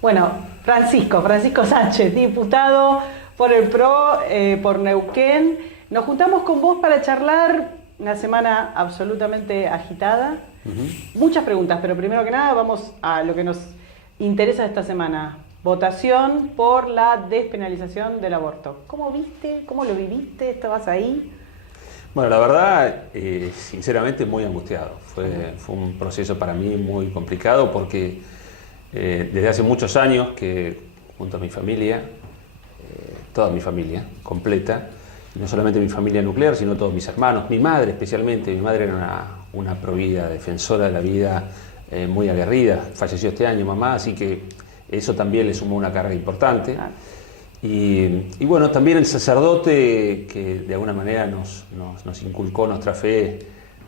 Bueno, Francisco Sánchez, diputado por el PRO, por Neuquén. Nos juntamos con vos para charlar una semana absolutamente agitada. Muchas preguntas, pero primero que nada vamos a lo que nos interesa esta semana. Votación por la despenalización del aborto. ¿Cómo viste? ¿Cómo lo viviste? ¿Estabas ahí? Bueno, la verdad, sinceramente muy angustiado. Fue un proceso para mí muy complicado porque desde hace muchos años que junto a mi familia, toda mi familia completa, no solamente mi familia nuclear, sino todos mis hermanos, mi madre especialmente, mi madre era una provida, defensora de la vida, muy aguerrida, falleció este año mamá, así que eso también le sumó una carga importante. Y bueno, también el sacerdote que de alguna manera nos inculcó nuestra fe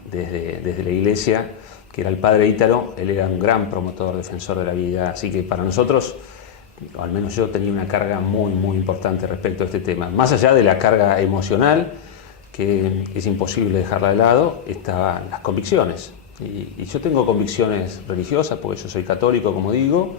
desde la iglesia, que era el padre Ítalo, él era un gran promotor, defensor de la vida, así que para nosotros, o al menos yo, tenía una carga muy importante respecto a este tema. Más allá de la carga emocional, que es imposible dejarla de lado, estaban las convicciones. Y yo tengo convicciones religiosas, porque yo soy católico, como digo,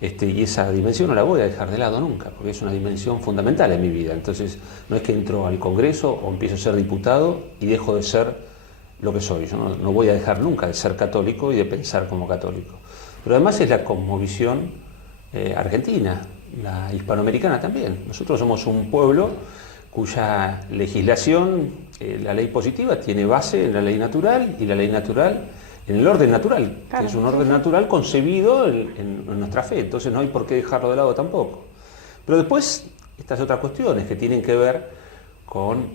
y esa dimensión no la voy a dejar de lado nunca, porque es una dimensión fundamental en mi vida. Entonces, no es que entro al Congreso o empiezo a ser diputado y dejo de ser lo que soy. Yo no voy a dejar nunca de ser católico y de pensar como católico. Pero además es la cosmovisión argentina, la hispanoamericana también. Nosotros somos un pueblo cuya legislación, la ley positiva, tiene base en la ley natural, y la ley natural en el orden natural, claro, que es un orden natural concebido en nuestra fe. Entonces no hay por qué dejarlo de lado tampoco. Pero después, estas otras cuestiones que tienen que ver con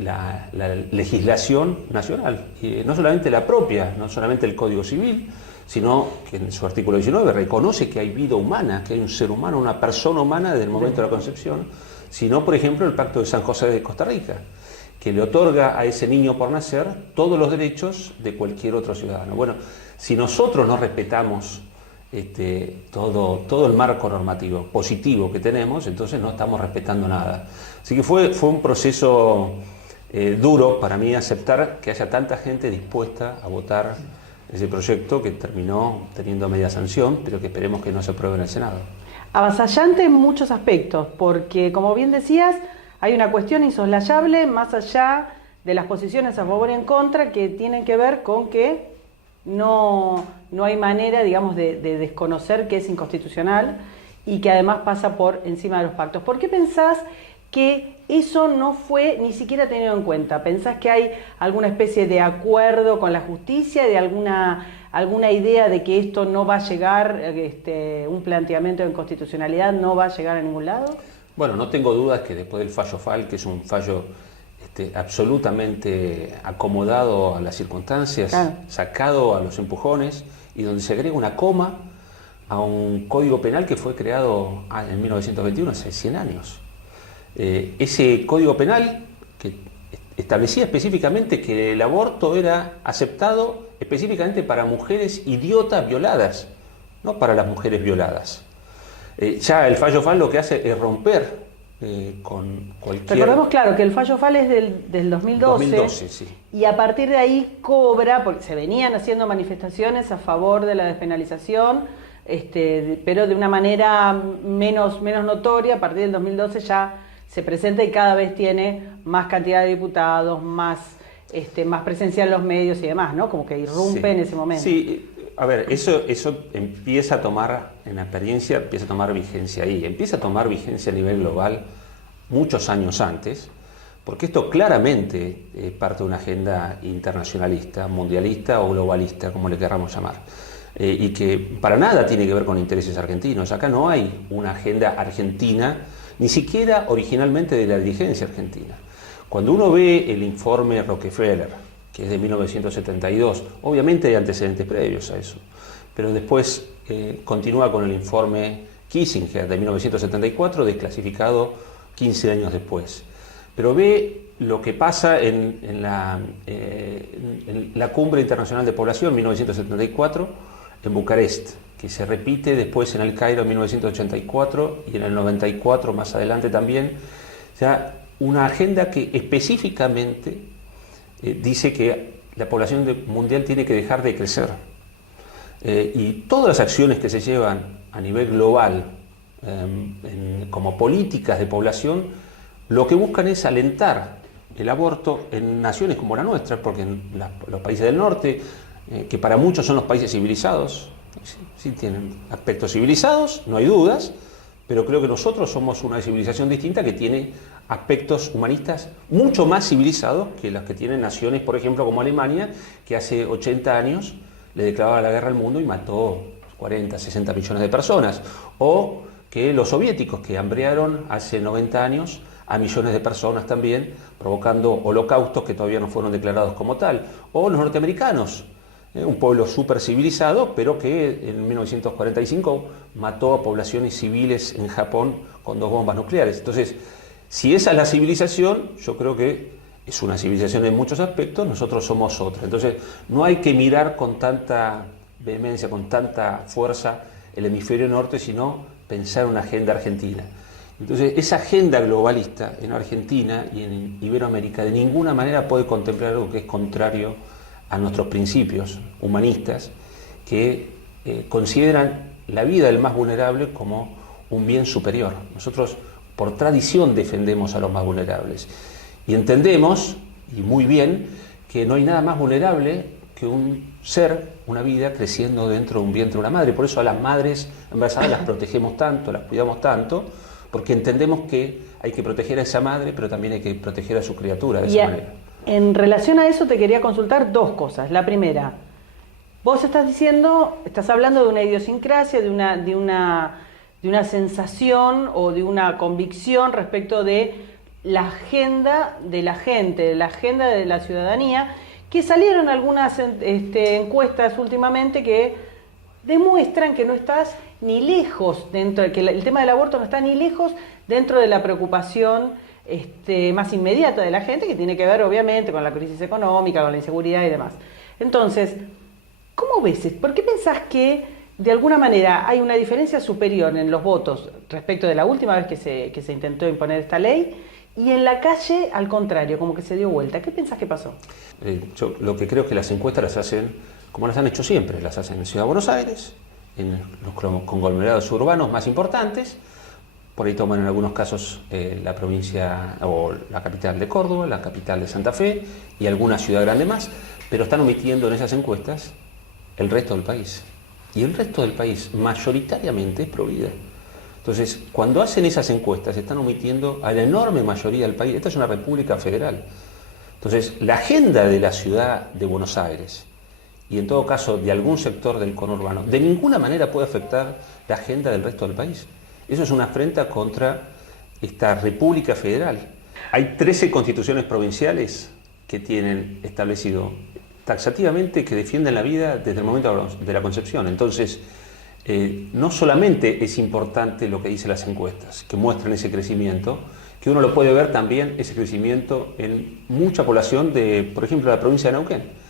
la legislación nacional, y no solamente la propia, no solamente el Código Civil, sino que en su artículo 19 reconoce que hay vida humana, que hay un ser humano, una persona humana desde el momento de la concepción, sino, por ejemplo, el Pacto de San José de Costa Rica, que le otorga a ese niño por nacer todos los derechos de cualquier otro ciudadano. Bueno, si nosotros no respetamos todo el marco normativo positivo que tenemos, entonces no estamos respetando nada. Así que fue un proceso duro para mí aceptar que haya tanta gente dispuesta a votar ese proyecto, que terminó teniendo media sanción, pero que esperemos que no se apruebe en el Senado. Avasallante en muchos aspectos, porque como bien decías, hay una cuestión insoslayable más allá de las posiciones a favor y en contra, que tienen que ver con que no hay manera, digamos, de desconocer que es inconstitucional y que además pasa por encima de los pactos. ¿Por qué pensás que eso no fue ni siquiera tenido en cuenta? ¿Pensás que hay alguna especie de acuerdo con la justicia, de alguna idea de que esto no va a llegar, un planteamiento de inconstitucionalidad no va a llegar a ningún lado? Bueno, no tengo dudas que después del fallo FAL, que es un fallo absolutamente acomodado a las circunstancias, claro, sacado a los empujones, y donde se agrega una coma a un código penal que fue creado en 1921, hace 100 años. Ese código penal que establecía específicamente que el aborto era aceptado específicamente para mujeres idiotas violadas, no para las mujeres violadas. Ya el fallo FAL lo que hace es romper con cualquier... Recordemos, claro, que el fallo FAL es del 2012, sí. Y a partir de ahí cobra, porque se venían haciendo manifestaciones a favor de la despenalización, pero de una manera menos notoria. A partir del 2012 ya se presenta y cada vez tiene más cantidad de diputados, más presencia en los medios y demás, ¿no? Como que irrumpe en ese momento. Sí, a ver, eso empieza a tomar, en la experiencia, empieza a tomar vigencia ahí. Empieza a tomar vigencia a nivel global muchos años antes, porque esto claramente es parte de una agenda internacionalista, mundialista o globalista, como le queramos llamar. Y que para nada tiene que ver con intereses argentinos. Acá no hay una agenda argentina, ni siquiera originalmente de la dirigencia argentina. Cuando uno ve el informe Rockefeller, que es de 1972, obviamente hay antecedentes previos a eso, pero después continúa con el informe Kissinger de 1974, desclasificado 15 años después. Pero ve lo que pasa en la Cumbre Internacional de Población 1974 en Bucarest, que se repite después en el Cairo en 1984 y en el 94 más adelante también. O sea, una agenda que específicamente dice que la población mundial tiene que dejar de crecer. Y todas las acciones que se llevan a nivel global como políticas de población, lo que buscan es alentar el aborto en naciones como la nuestra, porque en los países del norte, que para muchos son los países civilizados, sí tienen aspectos civilizados, no hay dudas, pero creo que nosotros somos una civilización distinta que tiene aspectos humanistas mucho más civilizados que los que tienen naciones, por ejemplo, como Alemania, que hace 80 años le declaraba la guerra al mundo y mató 40, 60 millones de personas, o que los soviéticos, que hambrearon hace 90 años a millones de personas también, provocando holocaustos que todavía no fueron declarados como tal, o los norteamericanos, un pueblo súper civilizado, pero que en 1945 mató a poblaciones civiles en Japón con 2 bombas nucleares. Entonces, si esa es la civilización, yo creo que es una civilización en muchos aspectos, nosotros somos otra. Entonces, no hay que mirar con tanta vehemencia, con tanta fuerza el hemisferio norte, sino pensar en una agenda argentina. Entonces, esa agenda globalista en Argentina y en Iberoamérica de ninguna manera puede contemplar algo que es contrario a nuestros principios humanistas, que consideran la vida del más vulnerable como un bien superior. Nosotros, por tradición, defendemos a los más vulnerables. Y entendemos, y muy bien, que no hay nada más vulnerable que un ser, una vida creciendo dentro de un vientre de una madre. Por eso a las madres embarazadas las protegemos tanto, las cuidamos tanto, porque entendemos que hay que proteger a esa madre, pero también hay que proteger a su criatura de esa manera. En relación a eso te quería consultar 2 cosas. La primera, vos estás hablando de una idiosincrasia, de una sensación o de una convicción respecto de la agenda de la gente, de la agenda de la ciudadanía, que salieron algunas encuestas últimamente que demuestran que no estás ni lejos que el tema del aborto no está ni lejos dentro de la preocupación más inmediata de la gente, que tiene que ver obviamente con la crisis económica, con la inseguridad y demás. Entonces, ¿cómo ves? ¿Por qué pensás que de alguna manera hay una diferencia superior en los votos respecto de la última vez que se intentó imponer esta ley, y en la calle, al contrario, como que se dio vuelta? ¿Qué pensás que pasó? Yo lo que creo es que las encuestas las hacen como las han hecho siempre, las hacen en Ciudad de Buenos Aires, en los conglomerados urbanos más importantes. Por ahí toman en algunos casos la provincia o la capital de Córdoba, la capital de Santa Fe y alguna ciudad grande más, pero están omitiendo en esas encuestas el resto del país. Y el resto del país mayoritariamente es provida. Entonces, cuando hacen esas encuestas, están omitiendo a la enorme mayoría del país. Esta es una república federal. Entonces, la agenda de la ciudad de Buenos Aires, y en todo caso de algún sector del conurbano, de ninguna manera puede afectar la agenda del resto del país. Eso es una afrenta contra esta República Federal. Hay 13 constituciones provinciales que tienen establecido taxativamente que defienden la vida desde el momento de la concepción. Entonces, no solamente es importante lo que dicen las encuestas, que muestran ese crecimiento, que uno lo puede ver también, ese crecimiento en mucha población de, por ejemplo, la provincia de Neuquén.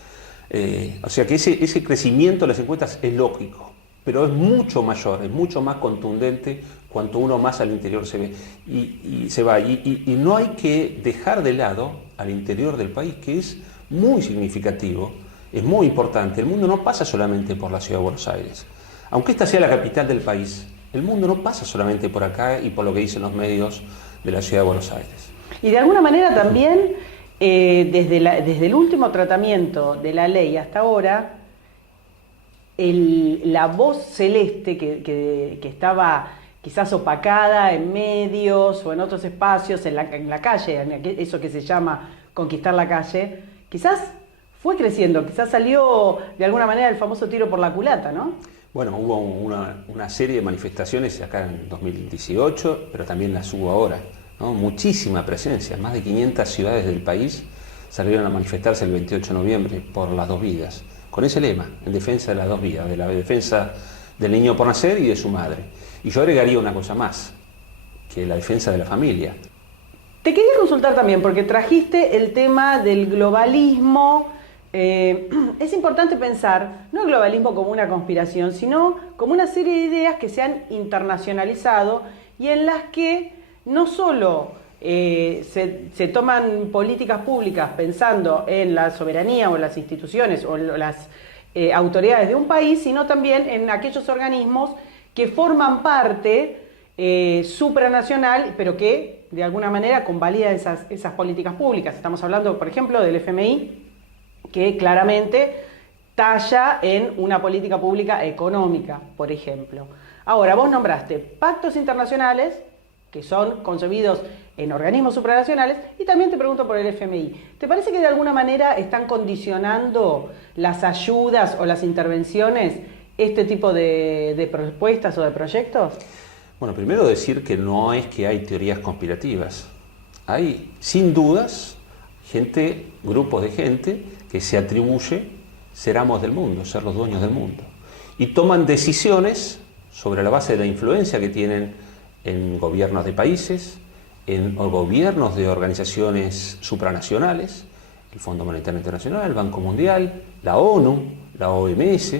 O sea que ese crecimiento de las encuestas es lógico, pero es mucho mayor, es mucho más contundente cuanto uno más al interior se ve y se va. Y no hay que dejar de lado al interior del país, que es muy significativo, es muy importante. El mundo no pasa solamente por la ciudad de Buenos Aires. Aunque esta sea la capital del país, el mundo no pasa solamente por acá y por lo que dicen los medios de la ciudad de Buenos Aires. Y de alguna manera también, desde el último tratamiento de la ley hasta ahora, la voz celeste que estaba quizás opacada en medios o en otros espacios, en la calle, eso que se llama conquistar la calle, quizás fue creciendo, quizás salió de alguna manera el famoso tiro por la culata, ¿no? Bueno, hubo una serie de manifestaciones acá en 2018, pero también las hubo ahora, ¿no? Muchísima presencia, más de 500 ciudades del país salieron a manifestarse el 28 de noviembre por las 2 vidas, con ese lema, en defensa de las 2 vidas, de la defensa del niño por nacer y de su madre. Y yo agregaría una cosa más, que la defensa de la familia. Te quería consultar también, porque trajiste el tema del globalismo. Es importante pensar, no el globalismo como una conspiración, sino como una serie de ideas que se han internacionalizado y en las que no solo se toman políticas públicas pensando en la soberanía o las instituciones o las autoridades de un país, sino también en aquellos organismos que forman parte supranacional, pero que de alguna manera convalida esas políticas públicas. Estamos hablando, por ejemplo, del FMI, que claramente talla en una política pública económica, por ejemplo. Ahora, vos nombraste pactos internacionales, que son concebidos en organismos supranacionales, y también te pregunto por el FMI. ¿Te parece que de alguna manera están condicionando las ayudas o las intervenciones este tipo de propuestas o de proyectos? Bueno, primero decir que no es que hay teorías conspirativas. Hay, sin dudas, grupos de gente que se atribuye ser amos del mundo, ser los dueños del mundo. Y toman decisiones sobre la base de la influencia que tienen en gobiernos de países, en gobiernos de organizaciones supranacionales, el Fondo Monetario Internacional, el Banco Mundial, la ONU, la OMS,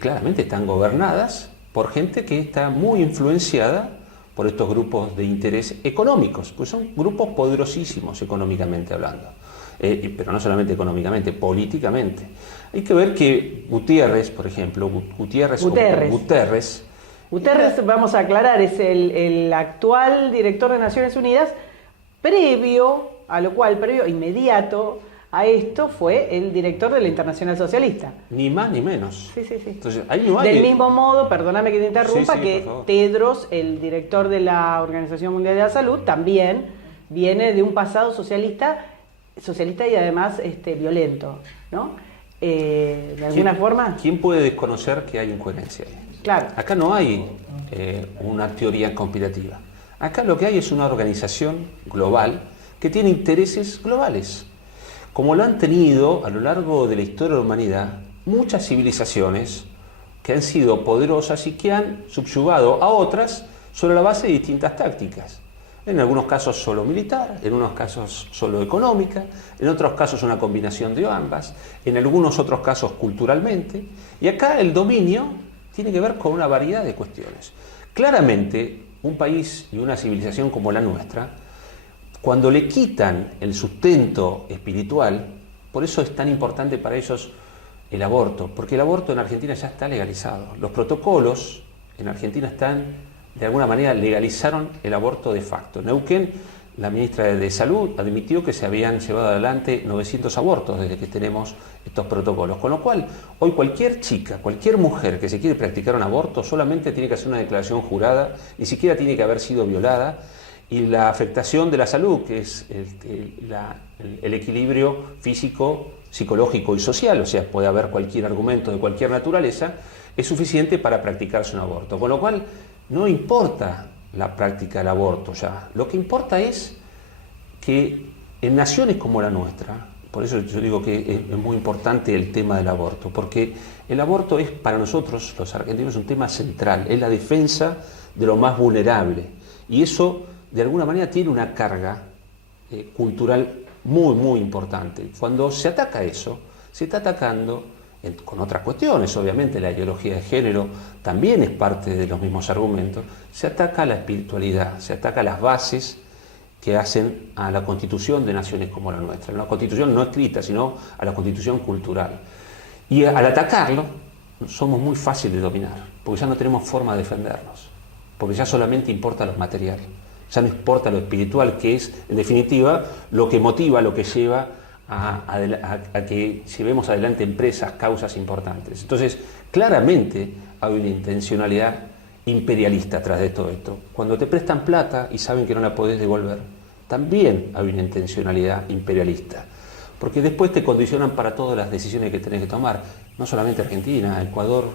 claramente están gobernadas por gente que está muy influenciada por estos grupos de interés económicos, pues son grupos poderosísimos económicamente hablando, pero no solamente económicamente, políticamente. Hay que ver que Guterres, por ejemplo, Guterres, vamos a aclarar, es el actual director de Naciones Unidas, previo inmediato a esto, fue el director de la Internacional Socialista. Ni más ni menos. Sí. Entonces, ahí no hay... Del mismo modo, perdóname que te interrumpa, Sí, que Tedros, el director de la Organización Mundial de la Salud, también viene de un pasado socialista y además violento, ¿no? De alguna forma. ¿Quién puede desconocer que hay incoherencia ahí? Claro. Acá no hay una teoría conspirativa. Acá lo que hay es una organización global que tiene intereses globales, como lo han tenido a lo largo de la historia de la humanidad muchas civilizaciones que han sido poderosas y que han subyugado a otras sobre la base de distintas tácticas. En algunos casos solo militar, en unos casos solo económica, en otros casos una combinación de ambas, en algunos otros casos culturalmente. Y acá el dominio tiene que ver con una variedad de cuestiones. Claramente, un país y una civilización como la nuestra, cuando le quitan el sustento espiritual, por eso es tan importante para ellos el aborto, porque el aborto en Argentina ya está legalizado. Los protocolos en Argentina de alguna manera legalizaron el aborto de facto. En Neuquén, la ministra de Salud admitió que se habían llevado adelante 900 abortos desde que tenemos estos protocolos. Con lo cual, hoy cualquier chica, cualquier mujer que se quiere practicar un aborto solamente tiene que hacer una declaración jurada, ni siquiera tiene que haber sido violada, y la afectación de la salud, que es el equilibrio físico, psicológico y social, o sea, puede haber cualquier argumento de cualquier naturaleza, es suficiente para practicarse un aborto. Con lo cual, no importa la práctica del aborto ya. Lo que importa es que en naciones como la nuestra, por eso yo digo que es muy importante el tema del aborto, porque el aborto es para nosotros, los argentinos, un tema central, es la defensa de lo más vulnerable. Y eso, de alguna manera, tiene una carga cultural muy, muy importante. Cuando se ataca eso, se está atacando con otras cuestiones, obviamente la ideología de género también es parte de los mismos argumentos, se ataca a la espiritualidad, se ataca a las bases que hacen a la constitución de naciones como la nuestra, una constitución no escrita, sino a la constitución cultural. Y al atacarlo, somos muy fáciles de dominar, porque ya no tenemos forma de defendernos, porque ya solamente importa lo material, ya no importa lo espiritual, que es, en definitiva, lo que motiva, lo que lleva a que llevemos adelante empresas, causas importantes. Entonces, claramente hay una intencionalidad imperialista atrás de todo esto. Cuando te prestan plata y saben que no la podés devolver, también hay una intencionalidad imperialista, porque después te condicionan para todas las decisiones que tenés que tomar, no solamente Argentina, Ecuador.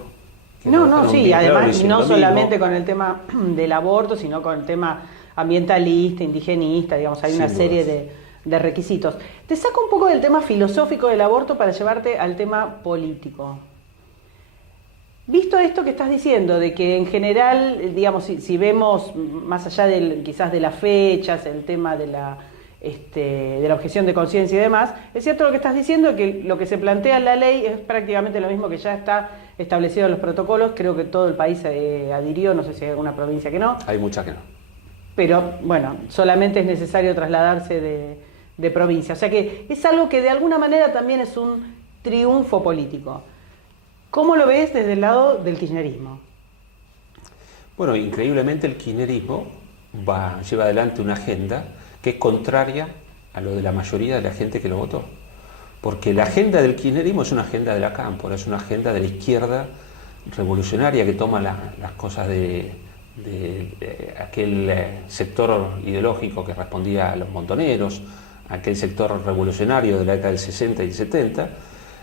Sí, además no solamente con el tema del aborto, sino con el tema ambientalista, indigenista, digamos, hay una serie de requisitos. Te saco un poco del tema filosófico del aborto para llevarte al tema político. Visto esto que estás diciendo, de que en general, digamos, si vemos más allá quizás de las fechas, el tema de la objeción de conciencia y demás, es cierto lo que estás diciendo, que lo que se plantea en la ley es prácticamente lo mismo que ya está establecido en los protocolos. Creo que todo el país adhirió, no sé si hay alguna provincia que no. Hay muchas que no. Pero bueno, solamente es necesario trasladarse de provincia. O sea que es algo que de alguna manera también es un triunfo político. ¿Cómo lo ves desde el lado del kirchnerismo? Bueno, increíblemente el kirchnerismo lleva adelante una agenda que es contraria a lo de la mayoría de la gente que lo votó. Porque la agenda del kirchnerismo es una agenda de la cámpora, es una agenda de la izquierda revolucionaria que toma las cosas de aquel sector ideológico que respondía a los montoneros, aquel sector revolucionario de la década del 60 y 70,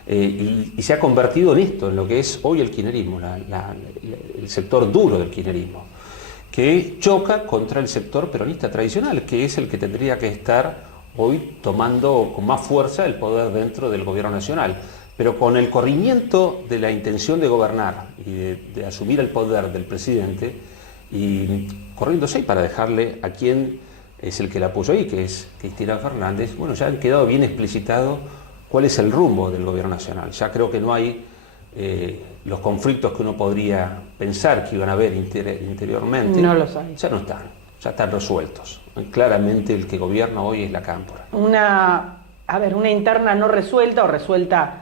y se ha convertido en esto, en lo que es hoy el kirchnerismo, el sector duro del kirchnerismo, que choca contra el sector peronista tradicional, que es el que tendría que estar hoy tomando con más fuerza el poder dentro del gobierno nacional. Pero con el corrimiento de la intención de gobernar y de asumir el poder del presidente, y corriéndose para dejarle a quien es el que la puso ahí, que es Cristina Fernández, bueno, ya han quedado bien explicitado cuál es el rumbo del gobierno nacional. Ya creo que no hay los conflictos que uno podría pensar que iban a haber interiormente. No los hay. Ya no están, ya están resueltos. Claramente el que gobierna hoy es la cámpora. Una interna no resuelta o resuelta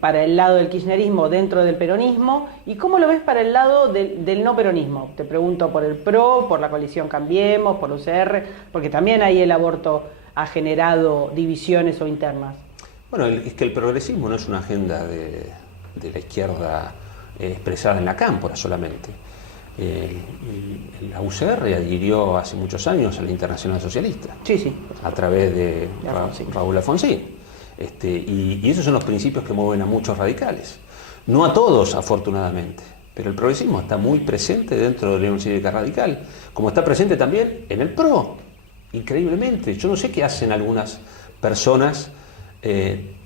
para el lado del kirchnerismo dentro del peronismo. ¿Y cómo lo ves para el lado del no peronismo? Te pregunto por el PRO, por la coalición Cambiemos, por UCR, porque también ahí el aborto ha generado divisiones o internas. Bueno, es que el progresismo no es una agenda de la izquierda expresada en la cámpora solamente. La UCR adhirió hace muchos años a la Internacional Socialista. Sí. A través de Raúl Alfonsín. Y esos son los principios que mueven a muchos radicales. No a todos, afortunadamente, pero el progresismo está muy presente dentro de la Unión Cívica Radical, como está presente también en el PRO, increíblemente. Yo no sé qué hacen algunas personas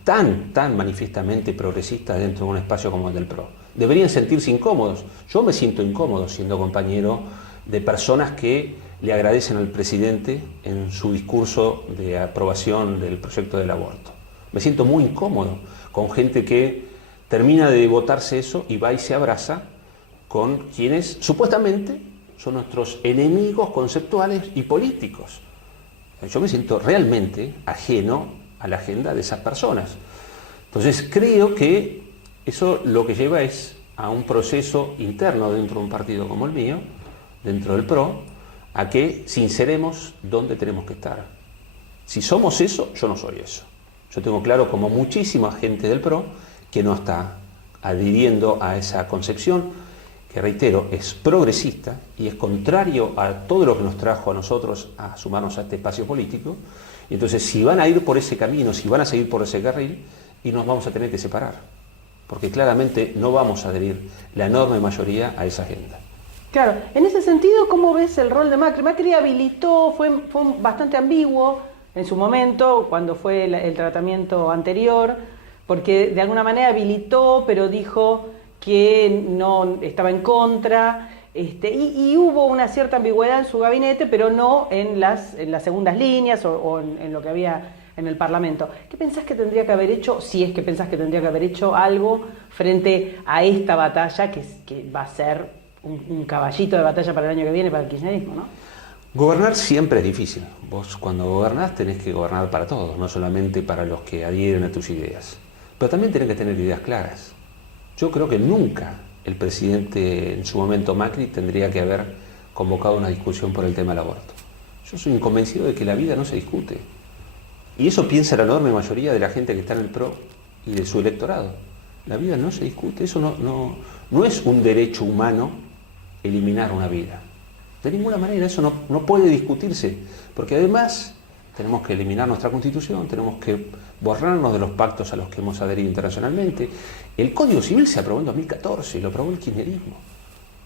tan manifiestamente progresistas dentro de un espacio como el del PRO. Deberían sentirse incómodos. Yo me siento incómodo siendo compañero de personas que le agradecen al presidente en su discurso de aprobación del proyecto del aborto. Me siento muy incómodo con gente que termina de votarse eso y va y se abraza con quienes supuestamente son nuestros enemigos conceptuales y políticos. Yo me siento realmente ajeno a la agenda de esas personas. Entonces creo que eso lo que lleva es a un proceso interno dentro de un partido como el mío, dentro del PRO, a que sinceremos dónde tenemos que estar. Si somos eso, yo no soy eso. Yo tengo claro, como muchísima gente del PRO, que no está adhiriendo a esa concepción, que reitero, es progresista y es contrario a todo lo que nos trajo a nosotros a sumarnos a este espacio político. Y entonces, si van a ir por ese camino, si van a seguir por ese carril, y nos vamos a tener que separar, porque claramente no vamos a adherir la enorme mayoría a esa agenda. Claro, en ese sentido, ¿cómo ves el rol de Macri? Macri habilitó, fue bastante ambiguo en su momento, cuando fue el tratamiento anterior, porque de alguna manera habilitó, pero dijo que no estaba en contra, y hubo una cierta ambigüedad en su gabinete, pero no en las segundas líneas o en lo que había en el Parlamento. ¿Qué pensás que tendría que haber hecho, si es que pensás que tendría que haber hecho algo frente a esta batalla que va a ser un caballito de batalla para el año que viene para el kirchnerismo, ¿no? Gobernar siempre es difícil. Vos cuando gobernás tenés que gobernar para todos, no solamente para los que adhieren a tus ideas. Pero también tenés que tener ideas claras. Yo creo que nunca el presidente, en su momento Macri, tendría que haber convocado una discusión por el tema del aborto. Yo soy convencido de que la vida no se discute. Y eso piensa la enorme mayoría de la gente que está en el PRO y de su electorado. La vida no se discute, eso no es un derecho humano eliminar una vida. De ninguna manera, eso no puede discutirse, porque además tenemos que eliminar nuestra Constitución, tenemos que borrarnos de los pactos a los que hemos adherido internacionalmente. El Código Civil se aprobó en 2014 y lo aprobó el kirchnerismo.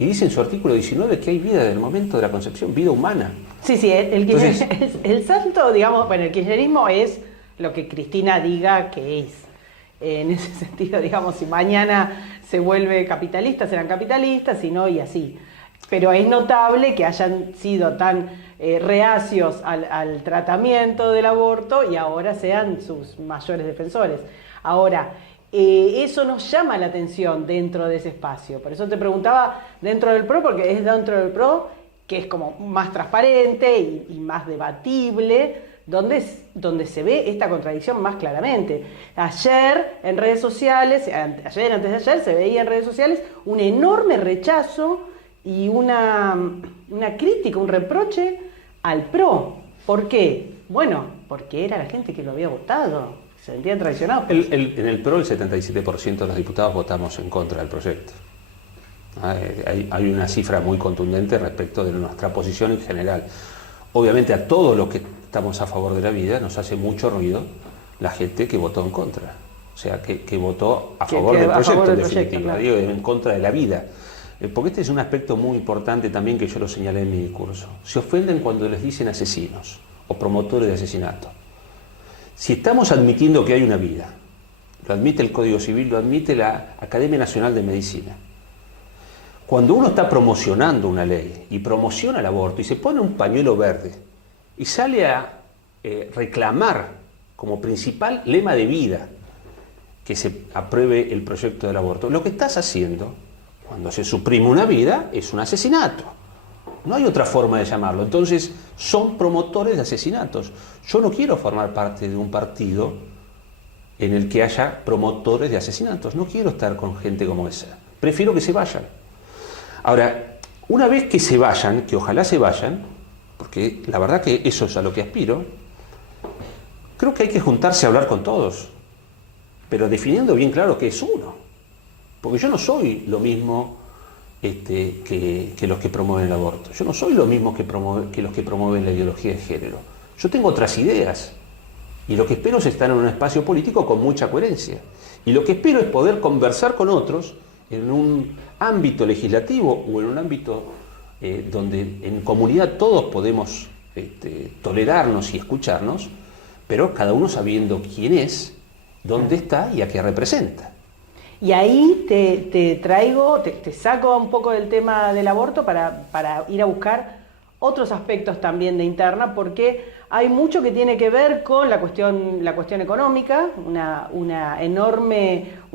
Y dice en su artículo 19 que hay vida desde el momento de la concepción, vida humana. Sí, el salto, digamos, bueno, el kirchnerismo es lo que Cristina diga que es. En ese sentido, digamos, si mañana se vuelve capitalista, serán capitalistas, si no, y así. Pero es notable que hayan sido tan reacios al tratamiento del aborto y ahora sean sus mayores defensores. Ahora, eso nos llama la atención dentro de ese espacio. Por eso te preguntaba dentro del PRO, porque es dentro del PRO que es como más transparente y más debatible, donde se ve esta contradicción más claramente. Ayer en redes sociales, antes de ayer se veía en redes sociales un enorme rechazo y una crítica, un reproche al PRO. ¿Por qué? Bueno, porque era la gente que lo había votado, se sentían traicionados. En el PRO el 77% de los diputados votamos en contra del proyecto. Hay una cifra muy contundente respecto de nuestra posición en general. Obviamente a todos los que estamos a favor de la vida nos hace mucho ruido la gente que votó en contra. O sea, que votó a favor del proyecto, en definitiva, claro. Digo, en contra de la vida. Porque este es un aspecto muy importante también que yo lo señalé en mi discurso. Se ofenden cuando les dicen asesinos o promotores de asesinato. Si estamos admitiendo que hay una vida, lo admite el Código Civil, lo admite la Academia Nacional de Medicina. Cuando uno está promocionando una ley y promociona el aborto y se pone un pañuelo verde y sale a reclamar como principal lema de vida que se apruebe el proyecto del aborto, lo que estás haciendo cuando se suprime una vida es un asesinato. No hay otra forma de llamarlo. Entonces son promotores de asesinatos. Yo no quiero formar parte de un partido en el que haya promotores de asesinatos. No quiero estar con gente como esa. Prefiero que se vayan. Ahora, una vez que se vayan, que ojalá se vayan, porque la verdad que eso es a lo que aspiro, creo que hay que juntarse a hablar con todos, pero definiendo bien claro qué es uno. Porque yo no soy lo mismo que los que promueven el aborto. Yo no soy lo mismo que los que promueven la ideología de género. Yo tengo otras ideas. Y lo que espero es estar en un espacio político con mucha coherencia. Y lo que espero es poder conversar con otros en un ámbito legislativo o en un ámbito donde en comunidad todos podemos tolerarnos y escucharnos, pero cada uno sabiendo quién es, dónde está y a qué representa. Y ahí te saco un poco del tema del aborto para ir a buscar otros aspectos también de interna, porque hay mucho que tiene que ver con la cuestión económica, un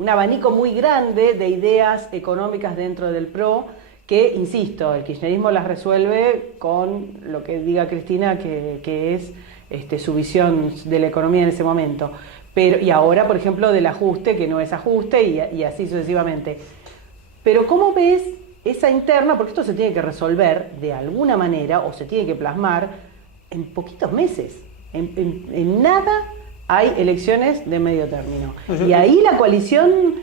abanico muy grande de ideas económicas dentro del PRO, que, insisto, el kirchnerismo las resuelve con lo que diga Cristina, que es su visión de la economía en ese momento. Y ahora, por ejemplo, del ajuste, que no es ajuste, y así sucesivamente. Pero ¿cómo ves esa interna? Porque esto se tiene que resolver de alguna manera, o se tiene que plasmar en poquitos meses. En nada hay elecciones de medio término. Y ahí la coalición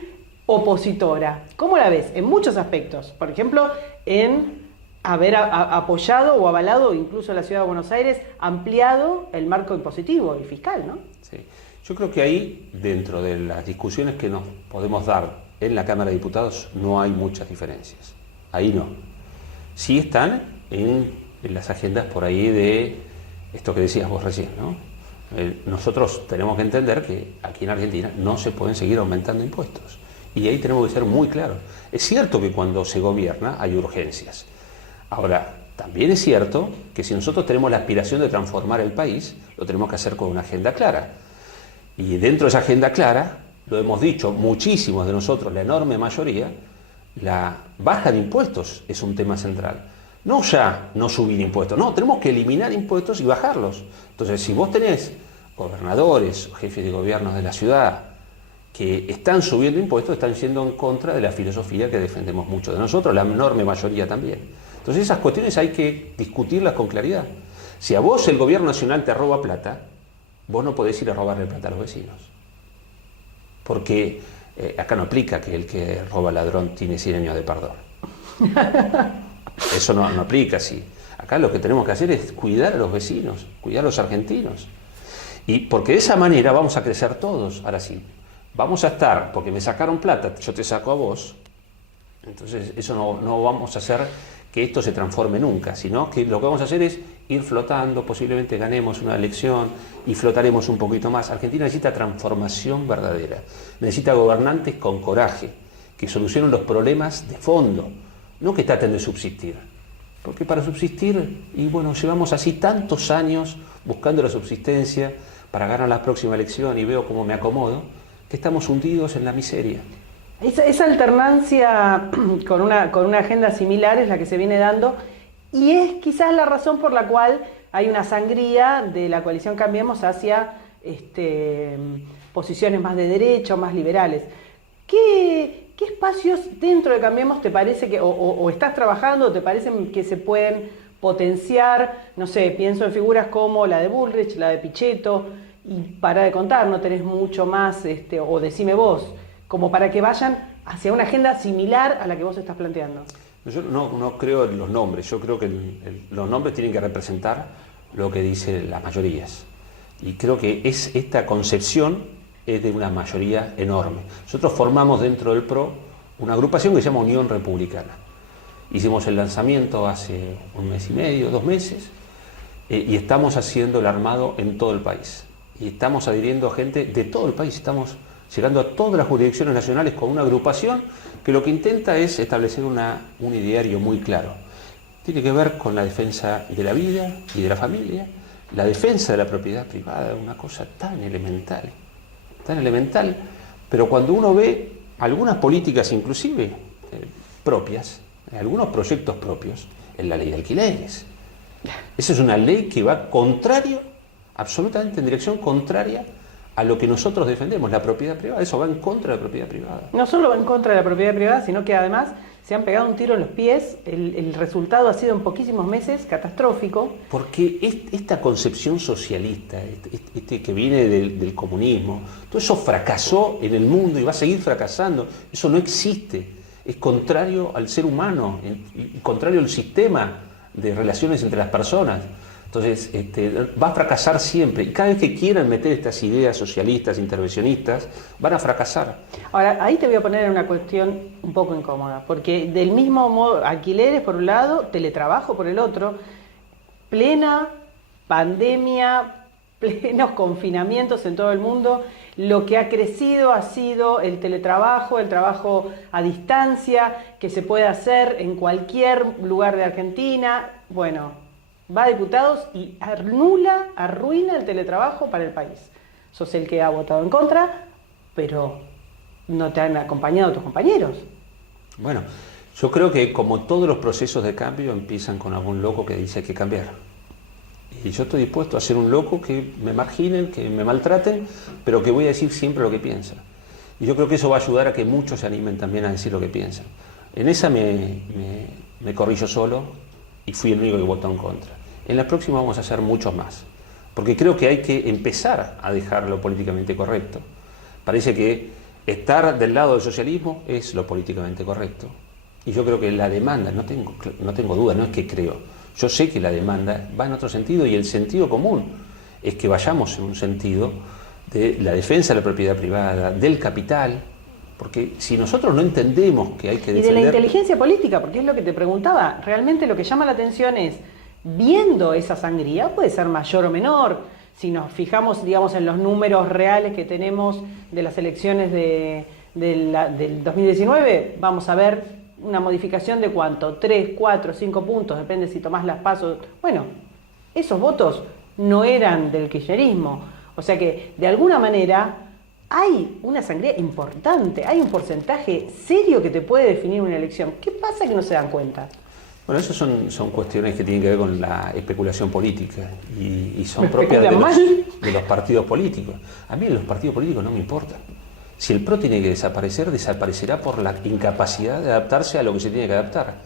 opositora, ¿cómo la ves? En muchos aspectos. Por ejemplo, en haber apoyado o avalado, incluso la Ciudad de Buenos Aires, ampliado el marco impositivo y fiscal, ¿no? Sí. Yo creo que ahí, dentro de las discusiones que nos podemos dar en la Cámara de Diputados, no hay muchas diferencias. Ahí no. Sí están en las agendas por ahí de esto que decías vos recién, ¿no? Nosotros tenemos que entender que aquí en Argentina no se pueden seguir aumentando impuestos. Y ahí tenemos que ser muy claros. Es cierto que cuando se gobierna hay urgencias. Ahora, también es cierto que si nosotros tenemos la aspiración de transformar el país, lo tenemos que hacer con una agenda clara. Y dentro de esa agenda clara, lo hemos dicho muchísimos de nosotros, la enorme mayoría, la baja de impuestos es un tema central. No ya no subir impuestos, no, tenemos que eliminar impuestos y bajarlos. Entonces, si vos tenés gobernadores, jefes de gobiernos de la ciudad, que están subiendo impuestos, están yendo en contra de la filosofía que defendemos mucho de nosotros, la enorme mayoría también. Entonces, esas cuestiones hay que discutirlas con claridad. Si a vos el gobierno nacional te roba plata, vos no podés ir a robarle plata a los vecinos. Porque acá no aplica que el que roba ladrón tiene 100 años de perdón. Eso no aplica así. Acá lo que tenemos que hacer es cuidar a los vecinos, cuidar a los argentinos. Y porque de esa manera vamos a crecer todos. Ahora sí, vamos a estar, porque me sacaron plata, yo te saco a vos. Entonces eso no vamos a hacer que esto se transforme nunca, sino que lo que vamos a hacer es ir flotando, posiblemente ganemos una elección y flotaremos un poquito más. Argentina necesita transformación verdadera, necesita gobernantes con coraje, que solucionen los problemas de fondo, no que traten de subsistir. Porque para subsistir, y bueno, llevamos así tantos años buscando la subsistencia para ganar la próxima elección y veo cómo me acomodo, que estamos hundidos en la miseria. Esa alternancia con una agenda similar es la que se viene dando, y es quizás la razón por la cual hay una sangría de la coalición Cambiemos hacia posiciones más de derecha o más liberales. ¿Qué ¿qué espacios dentro de Cambiemos te parece que, o estás trabajando, o te parecen que se pueden potenciar? No sé, pienso en figuras como la de Bullrich, la de Pichetto, y para de contar, no tenés mucho más, o decime vos, como para que vayan hacia una agenda similar a la que vos estás planteando. Yo no creo en los nombres, yo creo que los nombres tienen que representar lo que dicen las mayorías. Y creo que esta concepción es de una mayoría enorme. Nosotros formamos dentro del PRO una agrupación que se llama Unión Republicana. Hicimos el lanzamiento hace 1 mes y medio, 2 meses, y estamos haciendo el armado en todo el país. Y estamos adhiriendo a gente de todo el país, estamos llegando a todas las jurisdicciones nacionales con una agrupación que lo que intenta es establecer un ideario muy claro. Tiene que ver con la defensa de la vida y de la familia, la defensa de la propiedad privada, una cosa tan elemental, pero cuando uno ve algunas políticas inclusive propias, algunos proyectos propios, en la ley de alquileres. Esa es una ley que va contrario, absolutamente en dirección contraria a lo que nosotros defendemos, la propiedad privada. Eso va en contra de la propiedad privada. No solo va en contra de la propiedad privada, sino que además se han pegado un tiro en los pies. El resultado ha sido en poquísimos meses catastrófico. Porque esta concepción socialista, que viene del comunismo, todo eso fracasó en el mundo y va a seguir fracasando. Eso no existe. Es contrario al ser humano, contrario al sistema de relaciones entre las personas. Entonces, va a fracasar siempre. Y cada vez que quieran meter estas ideas socialistas, intervencionistas, van a fracasar. Ahora, ahí te voy a poner en una cuestión un poco incómoda, porque del mismo modo, alquileres por un lado, teletrabajo por el otro, plena pandemia, plenos confinamientos en todo el mundo, lo que ha crecido ha sido el teletrabajo, el trabajo a distancia, que se puede hacer en cualquier lugar de Argentina. Bueno, va a diputados y arruina el teletrabajo para el país. Sos el que ha votado en contra, pero no te han acompañado tus compañeros. Bueno, yo creo que como todos los procesos de cambio empiezan con algún loco que dice hay que cambiar. Y yo estoy dispuesto a ser un loco que me marginen, que me maltraten, pero que voy a decir siempre lo que piensa. Y yo creo que eso va a ayudar a que muchos se animen también a decir lo que piensan. En esa me corrí yo solo y fui el único que votó en contra. En la próxima vamos a hacer muchos más, porque creo que hay que empezar a dejar lo políticamente correcto. Parece que estar del lado del socialismo es lo políticamente correcto. Y yo creo que la demanda, no tengo duda, no es que creo, yo sé que la demanda va en otro sentido y el sentido común es que vayamos en un sentido de la defensa de la propiedad privada, del capital, porque si nosotros no entendemos que hay que defender... Y de la inteligencia política, porque es lo que te preguntaba, realmente lo que llama la atención es, viendo esa sangría, puede ser mayor o menor, si nos fijamos, digamos, en los números reales que tenemos de las elecciones del 2019, vamos a ver una modificación de ¿cuánto? 3, 4, 5 puntos, depende si tomás las pasos. Bueno, esos votos no eran del kirchnerismo, o sea que de alguna manera hay una sangría importante, hay un porcentaje serio que te puede definir una elección. ¿Qué pasa que no se dan cuenta? Bueno, esas son cuestiones que tienen que ver con la especulación política y son propias de los partidos políticos. A mí los partidos políticos no me importan. Si el PRO tiene que desaparecer, desaparecerá por la incapacidad de adaptarse a lo que se tiene que adaptar,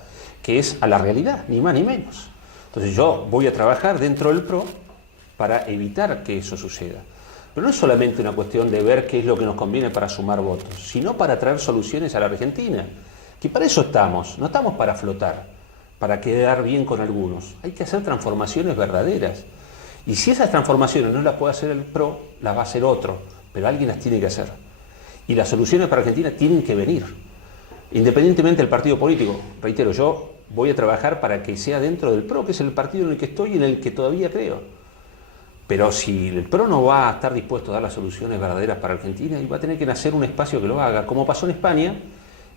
que es a la realidad, ni más ni menos. Entonces yo voy a trabajar dentro del PRO para evitar que eso suceda. Pero no es solamente una cuestión de ver qué es lo que nos conviene para sumar votos, sino para traer soluciones a la Argentina, que para eso estamos, no estamos para flotar, para quedar bien con algunos. Hay que hacer transformaciones verdaderas. Y si esas transformaciones no las puede hacer el PRO, las va a hacer otro, pero alguien las tiene que hacer. Y las soluciones para Argentina tienen que venir, independientemente del partido político. Reitero, yo voy a trabajar para que sea dentro del PRO, que es el partido en el que estoy y en el que todavía creo. Pero si el PRO no va a estar dispuesto a dar las soluciones verdaderas para Argentina, y va a tener que nacer un espacio que lo haga, como pasó en España,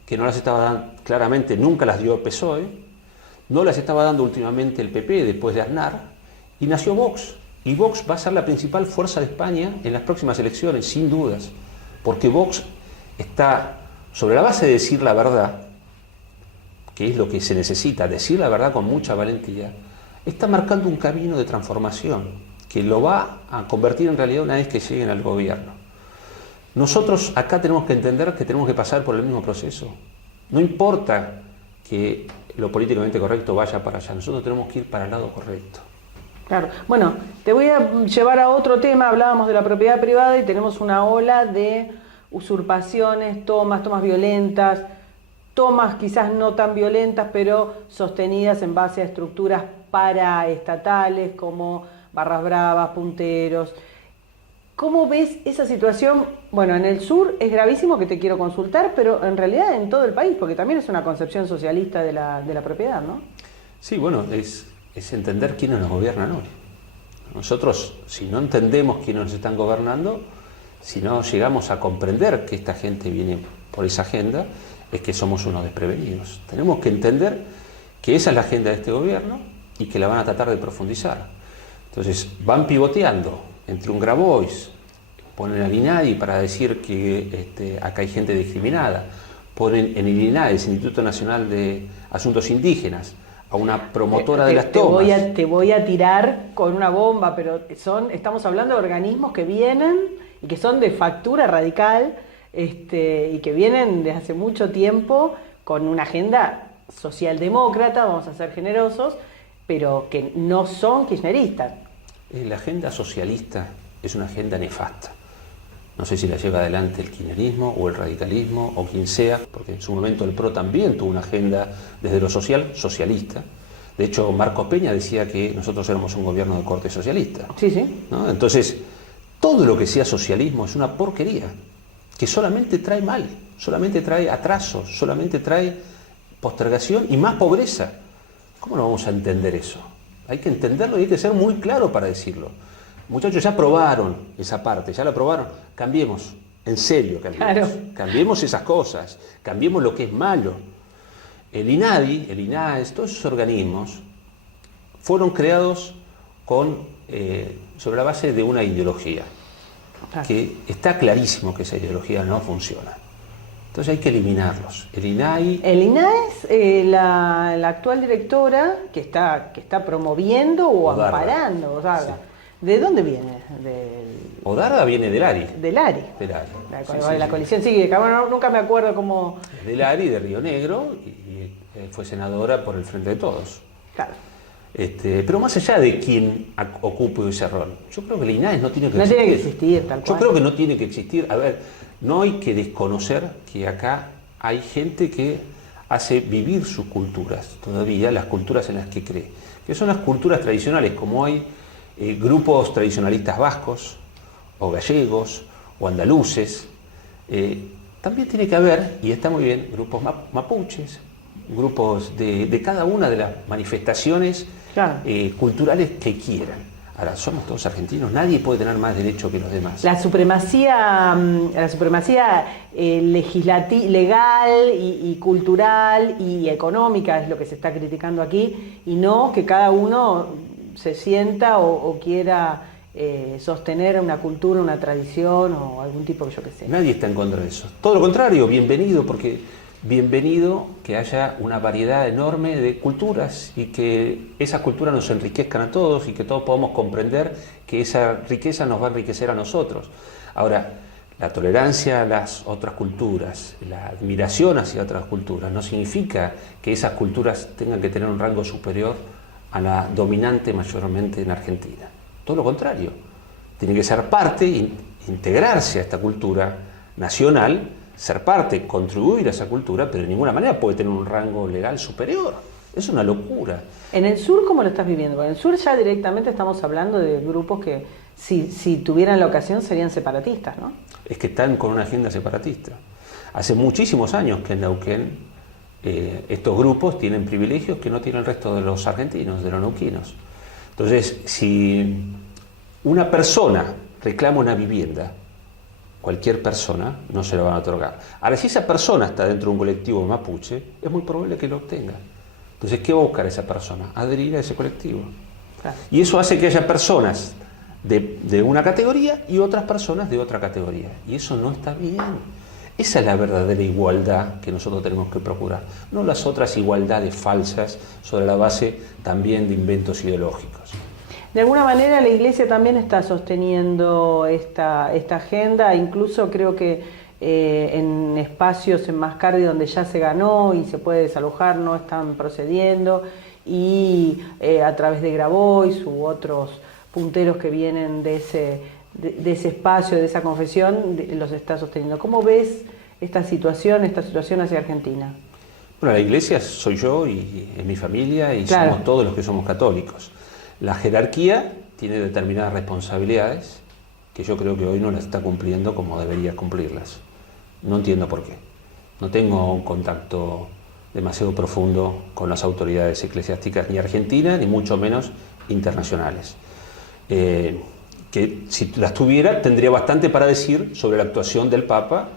que no las estaba dando, claramente nunca las dio el PSOE, no las estaba dando últimamente el PP después de Aznar, y nació Vox. Y Vox va a ser la principal fuerza de España en las próximas elecciones, sin dudas. Porque Vox está, sobre la base de decir la verdad, que es lo que se necesita, decir la verdad con mucha valentía, está marcando un camino de transformación que lo va a convertir en realidad una vez que lleguen al gobierno. nosotros acá tenemos que entender que tenemos que pasar por el mismo proceso. No importa que lo políticamente correcto vaya para allá, nosotros tenemos que ir para el lado correcto. Claro. Bueno, te voy a llevar a otro tema. Hablábamos de la propiedad privada y tenemos una ola de usurpaciones, tomas violentas, tomas quizás no tan violentas, pero sostenidas en base a estructuras paraestatales como barras bravas, punteros. ¿Cómo ves esa situación? Bueno, en el sur es gravísimo, que te quiero consultar, pero en realidad en todo el país, porque también es una concepción socialista de la propiedad, ¿no? Sí, bueno, es entender quiénes nos gobiernan hoy. Nosotros, si no entendemos quiénes nos están gobernando, si no llegamos a comprender que esta gente viene por esa agenda, es que somos unos desprevenidos. Tenemos que entender que esa es la agenda de este gobierno y que la van a tratar de profundizar. Entonces, van pivoteando entre un Grabois, ponen al INADI para decir que acá hay gente discriminada, ponen en el INADI, el Instituto Nacional de Asuntos Indígenas, a una promotora de las tomas. Te voy a tirar con una bomba, pero estamos hablando de organismos que vienen y que son de factura radical, y que vienen desde hace mucho tiempo con una agenda socialdemócrata, vamos a ser generosos, pero que no son kirchneristas. La agenda socialista es una agenda nefasta. No sé si la lleva adelante el kirchnerismo o el radicalismo o quien sea, porque en su momento el PRO también tuvo una agenda desde lo social, socialista. De hecho, Marcos Peña decía que nosotros éramos un gobierno de corte socialista. Sí, sí. ¿No? Entonces, todo lo que sea socialismo es una porquería, que solamente trae mal, solamente trae atrasos, solamente trae postergación y más pobreza. ¿Cómo no vamos a entender eso? Hay que entenderlo y hay que ser muy claro para decirlo. Muchachos, ya probaron esa parte, ya la probaron. Cambiemos, en serio cambiemos. Claro. Cambiemos esas cosas, cambiemos lo que es malo. El INADI, el INAES, todos esos organismos fueron creados sobre la base de una ideología, que está clarísimo que esa ideología no funciona. Entonces hay que eliminarlos. El INAI... El INAES, la actual directora que está promoviendo o Odarda. Amparando, Odarda. Sí. ¿De dónde viene? Odarda viene del ARI. Del ARI. Del ARI. La coalición, sí, nunca me acuerdo cómo... Del ARI, de Río Negro, y fue senadora por el Frente de Todos. Claro. Pero más allá de quién ocupe ese rol, yo creo que el INAES no tiene que existir. existir. No tiene que existir, tal cual. Yo creo que no tiene que existir. A ver, no hay que desconocer que acá hay gente que hace vivir sus culturas, todavía las culturas en las que cree, que son las culturas tradicionales, como hay grupos tradicionalistas vascos, o gallegos, o andaluces. También tiene que haber, y está muy bien, grupos mapuches, grupos de cada una de las manifestaciones claro. Culturales que quieran. Ahora, somos todos argentinos, nadie puede tener más derecho que los demás. La supremacía legal y cultural y económica es lo que se está criticando aquí, y no que cada uno se sienta o quiera sostener una cultura, una tradición o algún tipo, yo qué sé. Nadie está en contra de eso. Todo lo contrario, bienvenido, porque bienvenido que haya una variedad enorme de culturas y que esas culturas nos enriquezcan a todos y que todos podamos comprender que esa riqueza nos va a enriquecer a nosotros. Ahora, la tolerancia a las otras culturas, la admiración hacia otras culturas, no significa que esas culturas tengan que tener un rango superior a la dominante mayormente en Argentina. Todo lo contrario, tiene que ser parte, integrarse a esta cultura nacional, ser parte, contribuir a esa cultura, pero de ninguna manera puede tener un rango legal superior. Es una locura. En el sur, ¿cómo lo estás viviendo? En el sur ya directamente estamos hablando de grupos que, si tuvieran la ocasión, serían separatistas, ¿no? Es que están con una agenda separatista. Hace muchísimos años que en Neuquén estos grupos tienen privilegios que no tiene el resto de los argentinos, de los neuquinos. Entonces, si una persona reclama una vivienda, cualquier persona no se lo van a otorgar. Ahora, si esa persona está dentro de un colectivo mapuche, es muy probable que lo obtenga. Entonces, ¿qué va a buscar esa persona? Adherir a ese colectivo. Claro. Y eso hace que haya personas de una categoría y otras personas de otra categoría. Y eso no está bien. Esa es la verdadera igualdad que nosotros tenemos que procurar. No las otras igualdades falsas sobre la base también de inventos ideológicos. De alguna manera la Iglesia también está sosteniendo esta agenda, incluso creo que en espacios en Mascardi donde ya se ganó y se puede desalojar no están procediendo, y a través de Grabois u otros punteros que vienen de ese espacio, de esa confesión, los está sosteniendo. ¿Cómo ves esta situación hacia Argentina? Bueno, la Iglesia soy yo y es mi familia y Claro. somos todos los que somos católicos. La jerarquía tiene determinadas responsabilidades que yo creo que hoy no las está cumpliendo como debería cumplirlas. No entiendo por qué. No tengo un contacto demasiado profundo con las autoridades eclesiásticas ni argentinas, ni mucho menos internacionales. Que si las tuviera, tendría bastante para decir sobre la actuación del Papa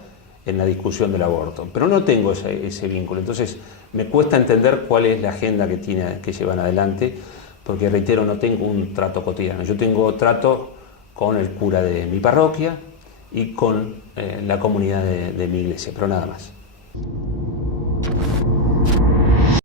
en la discusión del aborto. Pero no tengo ese vínculo. Entonces, me cuesta entender cuál es la agenda que llevan adelante, porque, reitero, no tengo un trato cotidiano. Yo tengo trato con el cura de mi parroquia y con la comunidad de mi iglesia, pero nada más.